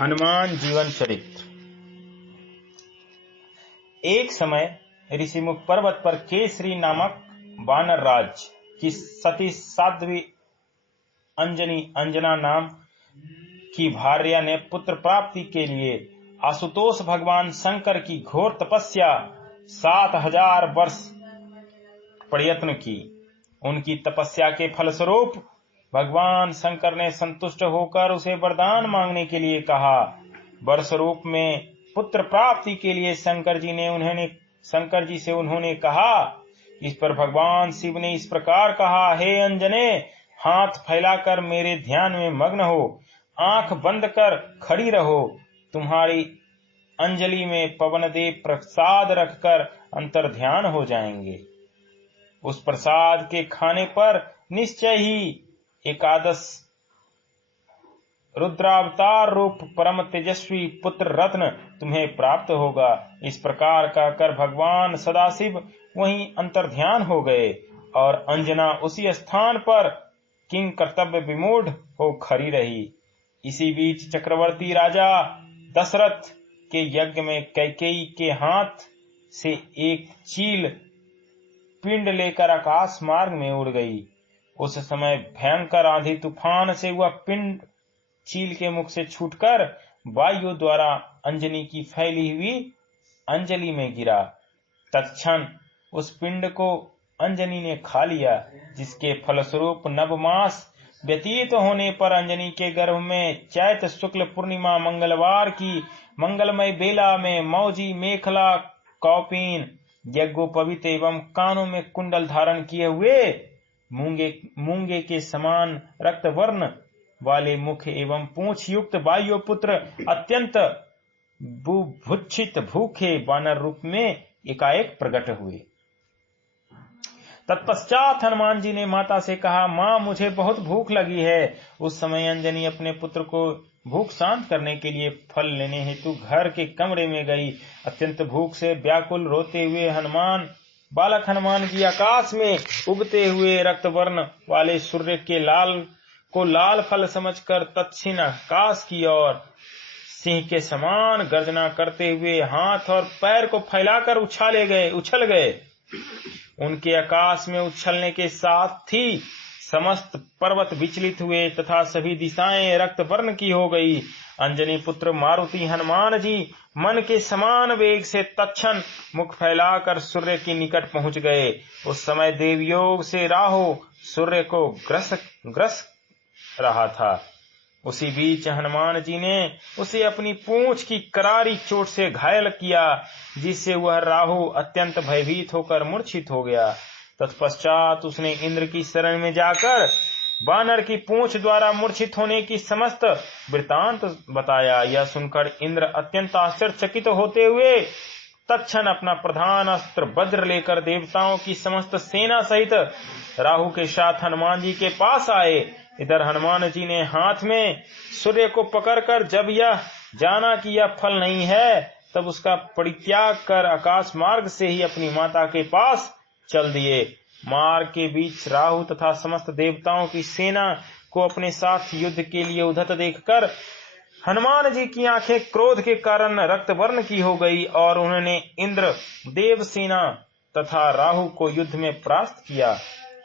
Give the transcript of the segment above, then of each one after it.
हनुमान जीवन चरित्र। एक समय ऋषिमुख पर्वत पर केसरी नामक वानर राज की सती साध्वी अंजना नाम की भार्या ने पुत्र प्राप्ति के लिए आशुतोष भगवान शंकर की घोर तपस्या 7000 वर्ष प्रयत्न की। उनकी तपस्या के फलस्वरूप भगवान शंकर ने संतुष्ट होकर उसे वरदान मांगने के लिए कहा। वर स्वरूप में पुत्र प्राप्ति के लिए शंकर जी से उन्होंने कहा। इस पर भगवान शिव ने इस प्रकार कहा, हे अंजने, हाथ फैलाकर मेरे ध्यान में मग्न हो, आंख बंद कर खड़ी रहो। तुम्हारी अंजलि में पवन देव प्रसाद रखकर अंतर ध्यान हो जाएंगे। उस प्रसाद के खाने पर निश्चय ही एकादश रुद्रावतार रूप परम तेजस्वी पुत्र रत्न तुम्हें प्राप्त होगा। इस प्रकार कहकर भगवान सदाशिव वहीं अंतर्ध्यान हो गए और अंजना उसी स्थान पर किंग कर्तव्य विमूढ़ हो खड़ी रही। इसी बीच चक्रवर्ती राजा दशरथ के यज्ञ में कैकेयी के हाथ से एक चील पिंड लेकर आकाश मार्ग में उड़ गई। उस समय भयंकर आंधी तूफान से वह पिंड चील के मुख से छूटकर वायु द्वारा अंजनी की फैली हुई अंजलि में गिरा। तत्क्षण उस पिंड को अंजनी ने खा लिया, जिसके फलस्वरूप नवमास व्यतीत होने पर अंजनी के गर्भ में चैत शुक्ल पूर्णिमा मंगलवार की मंगलमय बेला में मौजी मेखला कौपीन यज्ञोपवीत एवं कानों में कुंडल धारण किए हुए मूंगे के समान रक्त वर्ण वाले मुख एवं पूंछ युक्त वायुपुत्र अत्यंत बुभुक्षित भूखे वानर रूप में एकाएक प्रकट हुए। तत्पश्चात हनुमान जी ने माता से कहा, माँ, मुझे बहुत भूख लगी है। उस समय अंजनी अपने पुत्र को भूख शांत करने के लिए फल लेने हेतु घर के कमरे में गई। अत्यंत भूख से व्याकुल रोते हुए बालक हनुमान जी आकाश में उगते हुए रक्त वर्ण वाले सूर्य के लाल फल समझकर तत्क्षण आकाश की ओर सिंह के समान गर्जना करते हुए हाथ और पैर को फैलाकर उछल गए। उनके आकाश में उछलने के साथ ही समस्त पर्वत विचलित हुए तथा सभी दिशाएं रक्त वर्ण की हो गई। अंजनी पुत्र मारुति हनुमान जी मन के समान वेग से तत्क्षण मुख फैलाकर सूर्य के निकट पहुंच गए। उस समय देवयोग से राहु सूर्य को ग्रस रहा था। उसी बीच हनुमान जी ने उसे अपनी पूंछ की करारी चोट से घायल किया, जिससे वह राहु अत्यंत भयभीत होकर मूर्छित हो गया। तत्पश्चात उसने इंद्र की शरण में जाकर वानर की पूंछ द्वारा मूर्छित होने की समस्त वृतांत बताया। यह सुनकर इंद्र अत्यंत आश्चर्यचकित होते हुए तत्क्षण अपना प्रधान अस्त्र वज्र लेकर देवताओं की समस्त सेना सहित राहु के साथ हनुमान जी के पास आए। इधर हनुमान जी ने हाथ में सूर्य को पकड़कर जब यह जाना कि यह फल नहीं है, तब उसका परित्याग कर आकाश मार्ग से ही अपनी माता के पास चल दिए। मार्ग के बीच राहु तथा समस्त देवताओं की सेना को अपने साथ युद्ध के लिए उद्धत देखकर हनुमान जी की आंखें क्रोध के कारण रक्त वर्ण की हो गई और उन्होंने इंद्र, देव सेना तथा राहु को युद्ध में परास्त किया।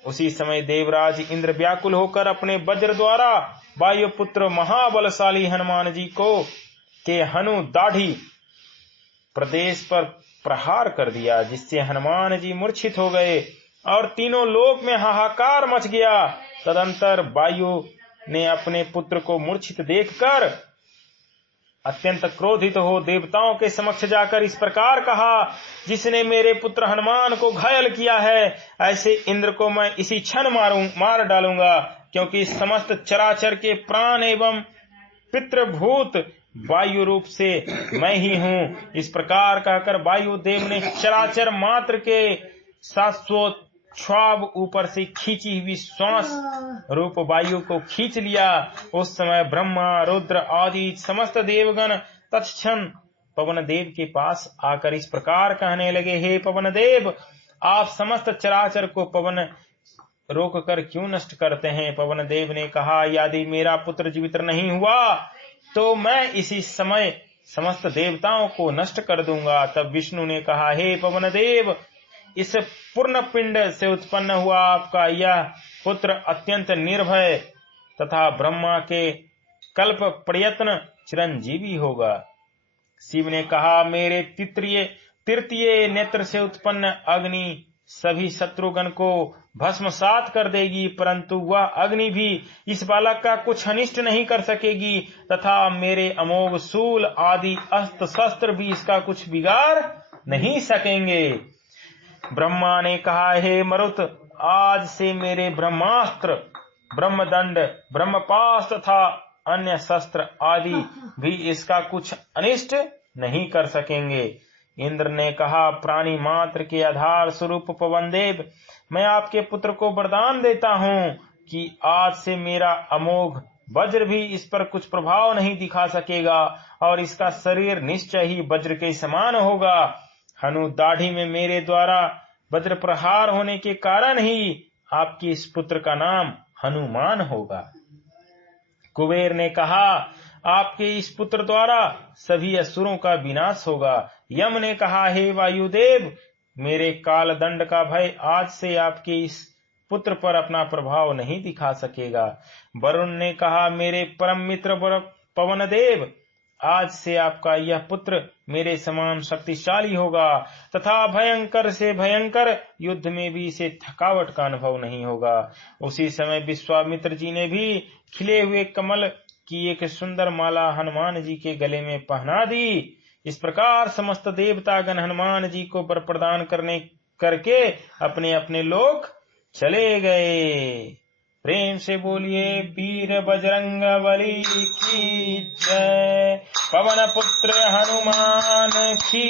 उसी समय देवराज इंद्र व्याकुल होकर अपने वज्र द्वारा वायुपुत्र महाबलशाली हनुमान जी के हनु दाढ़ी प्रदेश पर प्रहार कर दिया, जिससे हनुमान जी मूर्छित हो गए और तीनों लोक में हाहाकार मच गया। तदंतर वायु ने अपने पुत्र को मूर्छित देखकर अत्यंत क्रोधित हो देवताओं के समक्ष जाकर इस प्रकार कहा, जिसने मेरे पुत्र हनुमान को घायल किया है, ऐसे इंद्र को मैं इसी क्षण मार डालूंगा, क्योंकि समस्त चराचर के प्राण एवं पितृभूत वायु रूप से मैं ही हूँ। इस प्रकार कहकर वायु देव ने चराचर मात्र के शाश्वत ऊपर से खींची हुई श्वास रूप वायु को खींच लिया। उस समय ब्रह्मा, रुद्र आदि समस्त देवगण तत्क्षण पवन देव के पास आकर इस प्रकार कहने लगे, हे पवन देव, आप समस्त चराचर को पवन रोक कर क्यों नष्ट करते हैं? पवन देव ने कहा, यदि मेरा पुत्र जीवित नहीं हुआ तो मैं इसी समय समस्त देवताओं को नष्ट कर दूंगा। तब विष्णु ने कहा, हे पवन देव, इस पूर्ण पिंड से उत्पन्न हुआ आपका यह पुत्र अत्यंत निर्भय तथा ब्रह्मा के कल्प प्रयत्न चिरंजीवी होगा। शिव ने कहा, मेरे तृतीय नेत्र से उत्पन्न अग्नि सभी शत्रुगण को भस्मसात कर देगी, परंतु वह अग्नि भी इस बालक का कुछ अनिष्ट नहीं कर सकेगी तथा मेरे अमोघ शूल आदि अस्त्र शस्त्र भी इसका कुछ बिगाड़ नहीं सकेंगे। ब्रह्मा ने कहा, हे मरुत, आज से मेरे ब्रह्मास्त्र, ब्रह्मदंड, ब्रह्मपाश तथा अन्य शस्त्र आदि भी इसका कुछ अनिष्ट नहीं कर सकेंगे। इंद्र ने कहा, प्राणी मात्र के आधार स्वरूप पवन देव, मैं आपके पुत्र को वरदान देता हूँ कि आज से मेरा अमोघ वज्र भी इस पर कुछ प्रभाव नहीं दिखा सकेगा और इसका शरीर निश्चय ही वज्र के समान होगा। हनु दाढ़ी में मेरे द्वारा वज्र प्रहार होने के कारण ही आपके इस पुत्र का नाम हनुमान होगा। कुबेर ने कहा, आपके इस पुत्र द्वारा सभी असुरों का विनाश होगा। यम ने कहा, हे वायुदेव, मेरे काल दंड का भय आज से आपके इस पुत्र पर अपना प्रभाव नहीं दिखा सकेगा। वरुण ने कहा, मेरे परम मित्र पवन देव, आज से आपका यह पुत्र मेरे समान शक्तिशाली होगा तथा भयंकर से भयंकर युद्ध में भी इसे थकावट का अनुभव नहीं होगा। उसी समय विश्वामित्र जी ने भी खिले हुए कमल की एक सुंदर माला हनुमान जी के गले में पहना दी। इस प्रकार समस्त देवतागण हनुमान जी को वर प्रदान करके अपने अपने लोक चले गए। प्रेम से बोलिए वीर बजरंग बली की जय, पवन पुत्र हनुमान की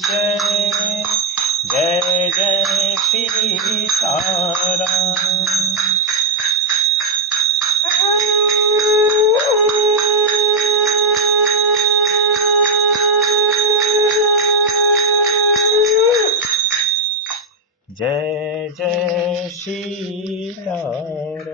जय। जय जय सीताराम। जय जय सीताराम।